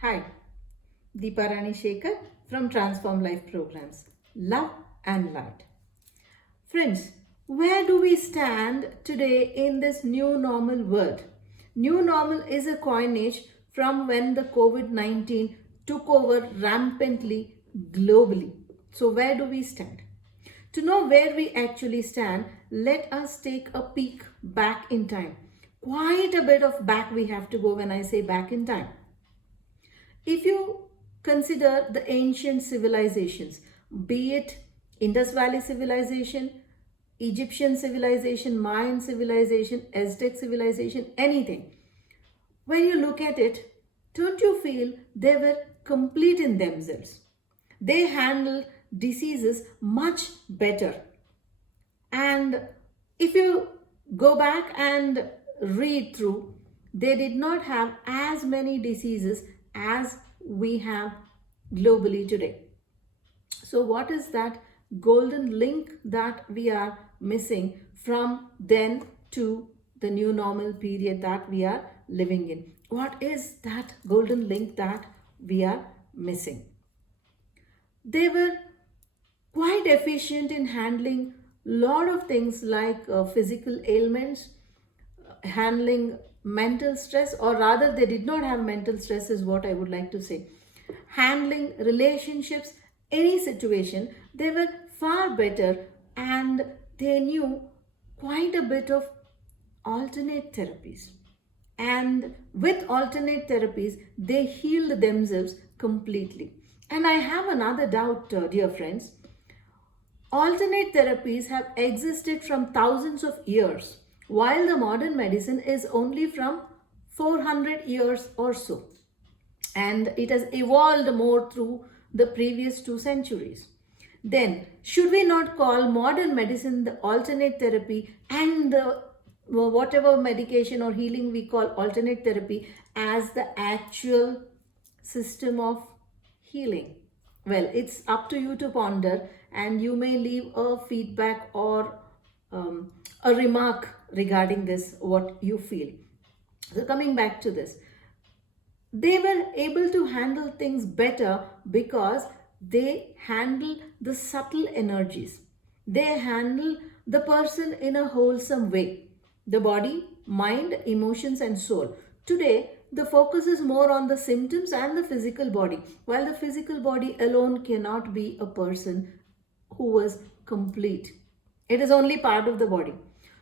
Hi, Deepa Rani Shekar from Transform Life Programs. Love and Light. Friends, where do we stand today in this new normal world? New normal is a coinage from when the COVID 19 took over rampantly globally. So, where do we stand? To know where we actually stand, let us take a peek back in time. Quite a bit of back we have to go when I say back in time. If you consider the ancient civilizations, be it Indus Valley civilization, Egyptian civilization, Mayan civilization, Aztec civilization, anything, when you look at it, don't you feel they were complete in themselves? They handled diseases much better. And if you go back and read through, they did not have as many diseases as we have globally today. So, what is that golden link that we are missing from then to the new normal period that we are living in? What is that golden link that we are missing? They were quite efficient in handling lot of things like physical ailments, handling mental stress, or rather they did not have mental stress is what I would like to say, handling relationships, any situation. They were far better, and they knew quite a bit of alternate therapies, and with alternate therapies they healed themselves completely. And I have another doubt, dear friends. Alternate therapies have existed from thousands of years, while the modern medicine is only from 400 years or so. And it has evolved more through the previous 2 centuries. Then, should we not call modern medicine the alternate therapy, and the whatever medication or healing we call alternate therapy as the actual system of healing? Well, it's up to you to ponder, and you may leave a feedback or a remark regarding this, what you feel. So, coming back to this, they were able to handle things better because they handle the subtle energies. They handle the person in a wholesome way, the body, mind, emotions, and soul. Today, the focus is more on the symptoms and the physical body, while the physical body alone cannot be a person who was complete. It is only part of the body.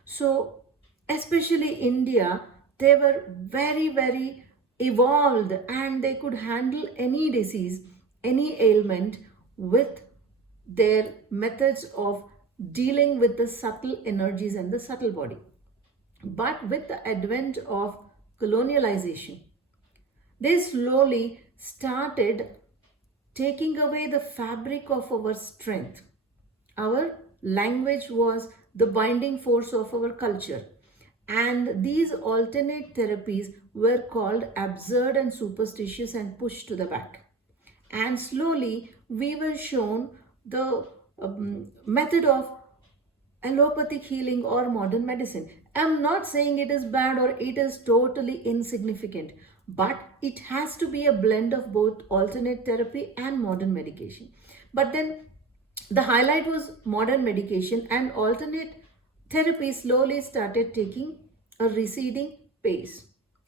So, especially India, they were very, very evolved, and they could handle any disease, any ailment with their methods of dealing with the subtle energies and the subtle body. But with the advent of colonialization, they slowly started taking away the fabric of our strength. Our language was the binding force of our culture. And these alternate therapies were called absurd and superstitious and pushed to the back. And slowly we were shown the method of allopathic healing or modern medicine. I'm not saying it is bad or it is totally insignificant, but it has to be a blend of both alternate therapy and modern medication. But then the highlight was modern medication, and alternate therapy slowly started taking a receding pace.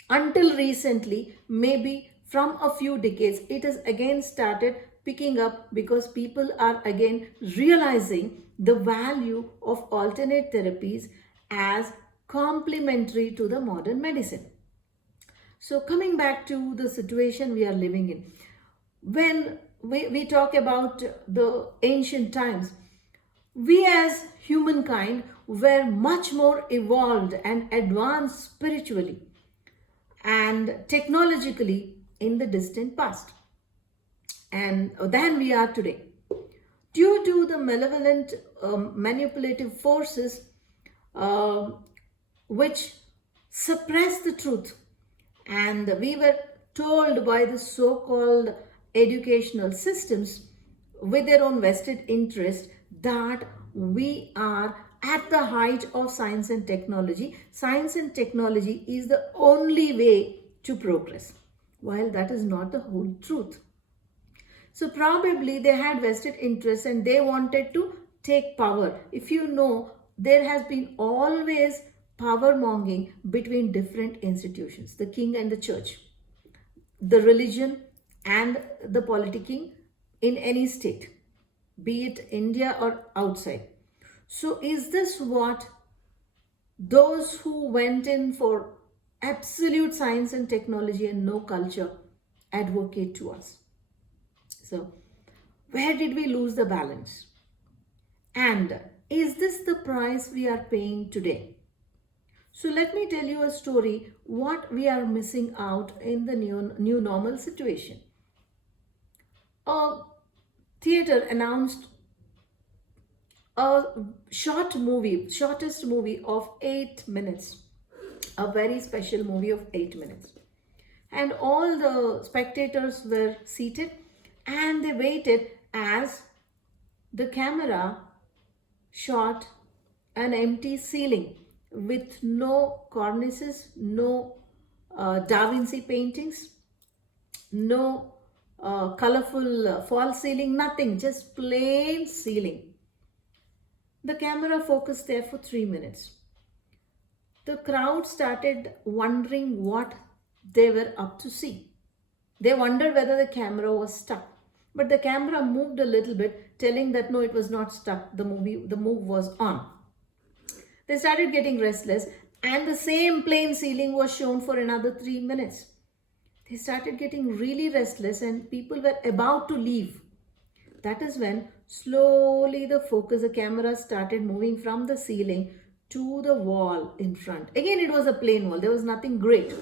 Until recently, maybe from a few decades, it has again started picking up because people are again realizing the value of alternate therapies as complementary to the modern medicine. So, coming back to the situation we are living in, when we talk about the ancient times, we as humankind were much more evolved and advanced spiritually and technologically in the distant past and than we are today. Due to the malevolent manipulative forces uh, which suppress the truth, and we were told by the so-called educational systems with their own vested interest that we are at the height of science and technology. Science and technology is the only way to progress. while that is not the whole truth. So probably they had vested interests and they wanted to take power. If you know, there has been always power monging between different institutions, the king and the church, the religion and the politicking in any state, be it India or outside. So is this what those who went in for absolute science and technology and no culture advocate to us? So where did we lose the balance? And is this the price we are paying today? So let me tell you a story what we are missing out in the new normal situation. A theater announced a shortest movie of 8 minutes, a very special movie of 8 minutes. And all the spectators were seated and they waited as the camera shot an empty ceiling with no cornices, no Da Vinci paintings, no colorful false ceiling, nothing, just plain ceiling. The camera focused there for 3 minutes. The crowd started wondering what they were up to see. They wondered whether the camera was stuck. But the camera moved a little bit, telling that no, it was not stuck. The move was on. They started getting restless, and the same plain ceiling was shown for another 3 minutes. They started getting really restless, and people were about to leave. That is when slowly the camera started moving from the ceiling to the wall in front. Again, it was a plain wall, there was nothing great.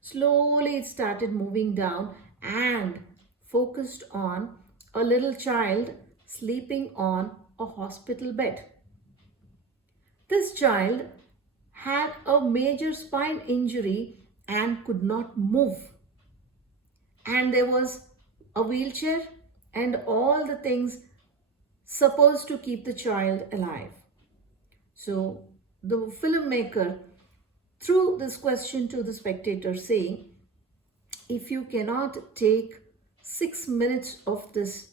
Slowly it started moving down and focused on a little child sleeping on a hospital bed. This child had a major spine injury and could not move. And there was a wheelchair and all the things supposed to keep the child alive. So the filmmaker threw this question to the spectator saying, if you cannot take 6 minutes of this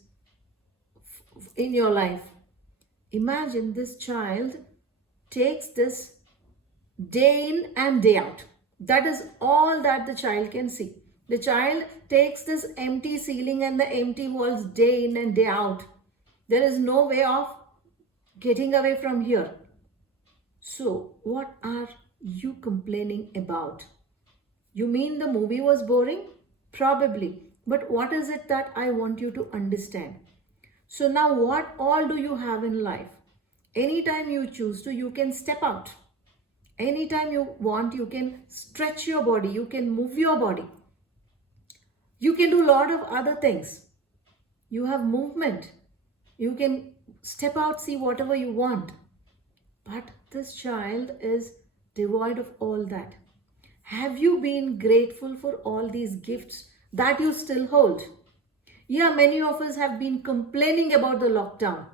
in your life, imagine this child takes this day in and day out. That is all that the child can see. The child takes this empty ceiling and the empty walls day in and day out. There is no way of getting away from here. So, what are you complaining about? You mean the movie was boring? Probably. But what is it that I want you to understand? So now what all do you have in life? Anytime you choose to, you can step out. Anytime you want, you can stretch your body. You can move your body. You can do a lot of other things. You have movement. You can step out, see whatever you want. But this child is devoid of all that. Have you been grateful for all these gifts that you still hold? Yeah, many of us have been complaining about the lockdown.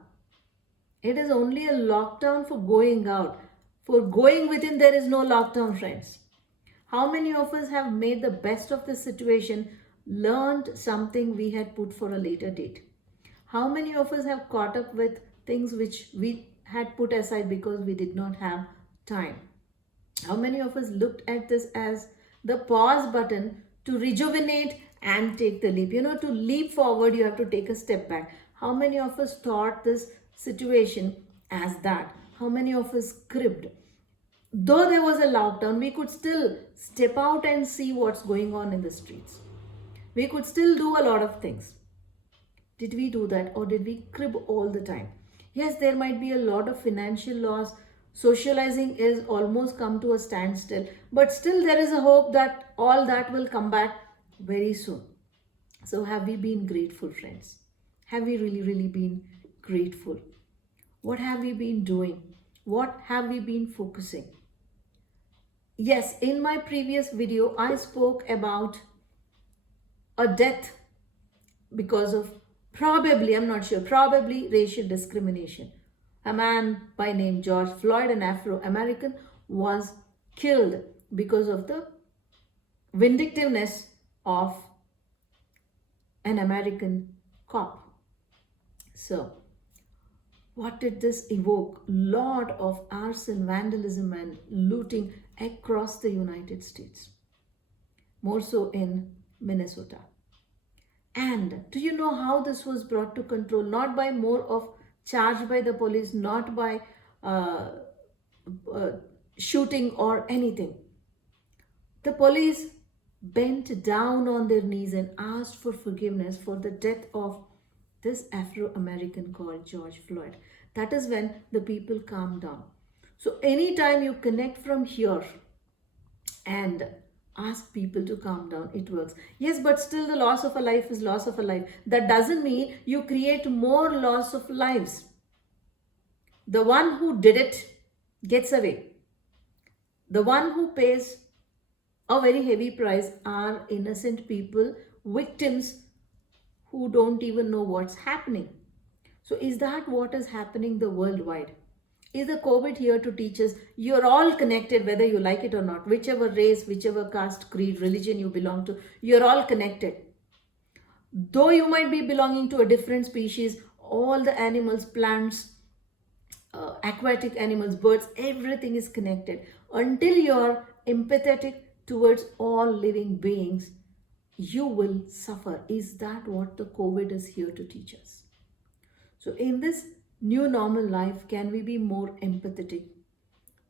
It is only a lockdown for going out. For going within, there is no lockdown, friends. How many of us have made the best of the situation, learned something we had put for a later date? How many of us have caught up with things which we had put aside because we did not have time? How many of us looked at this as the pause button to rejuvenate and take the leap? To leap forward, you have to take a step back. How many of us thought this situation as that? How many of us cribbed? Though there was a lockdown, we could still step out and see what's going on in the streets. We could still do a lot of things. Did we do that, or did we crib all the time? Yes, there might be a lot of financial loss. Socializing is almost come to a standstill, but still there is a hope that all that will come back very soon. So have we been grateful, friends? Have we really, really been grateful? What have we been doing? What have we been focusing? Yes, in my previous video, I spoke about a death because of probably racial discrimination. A man by name George Floyd, an Afro-American, was killed because of the vindictiveness of an American cop. So, what did this evoke? Lot of arson, vandalism, and looting across the United States, more so in Minnesota. And do you know how this was brought to control? Not by more of charge by the police, not by uh, uh, shooting or anything. The police bent down on their knees and asked for forgiveness for the death of this Afro American called George Floyd. That is when the people calmed down. So, anytime you connect from here and ask people to calm down, it works. Yes, but still, the loss of a life is loss of a life. That doesn't mean you create more loss of lives. The one who did it gets away. The one who pays a very heavy price are innocent people, victims who don't even know what's happening. So, is that what is happening the worldwide? Is the COVID here to teach us you're all connected, whether you like it or not, whichever race, whichever caste, creed, religion you belong to, you're all connected. Though you might be belonging to a different species, all the animals, plants, aquatic animals, birds, everything is connected. Until you're empathetic towards all living beings, you will suffer. Is that what the COVID is here to teach us? So, in this new normal life, can we be more empathetic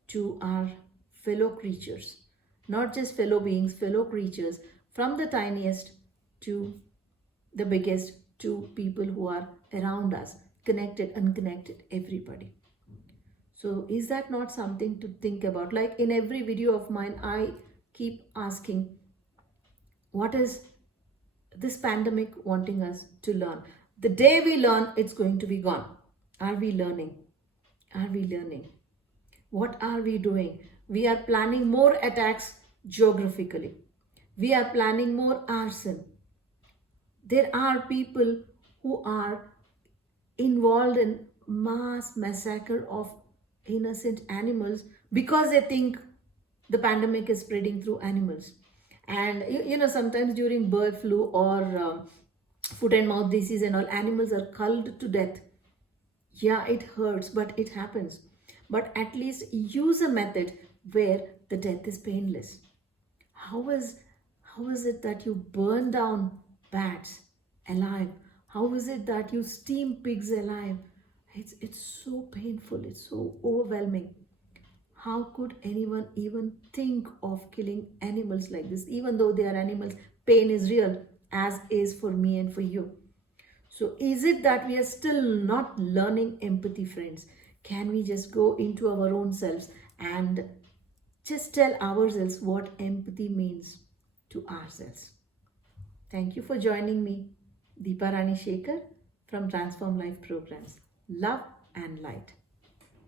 to our fellow creatures? Not just fellow beings, fellow creatures, from the tiniest to the biggest, to people who are around us, connected, unconnected, everybody. So, is that not something to think about? Like in every video of mine, I keep asking, what is this pandemic wanting us to learn? The day we learn, it's going to be gone. Are we learning? Are we learning? What are we doing? We are planning more attacks geographically. We are planning more arson. There are people who are involved in mass massacre of innocent animals because they think the pandemic is spreading through animals. And sometimes during bird flu or foot and mouth disease and all, animals are culled to death. Yeah, it hurts, but it happens. But at least use a method where the death is painless. How is how is it that you burn down bats alive? How is it that you steam pigs alive? It's so painful, it's so overwhelming. How could anyone even think of killing animals like this? Even though they are animals, pain is real, as is for me and for you. So, is it that we are still not learning empathy, friends? Can we just go into our own selves and just tell ourselves what empathy means to ourselves? Thank you for joining me, Deepa Rani Shekar from Transform Life Programs. Love and light.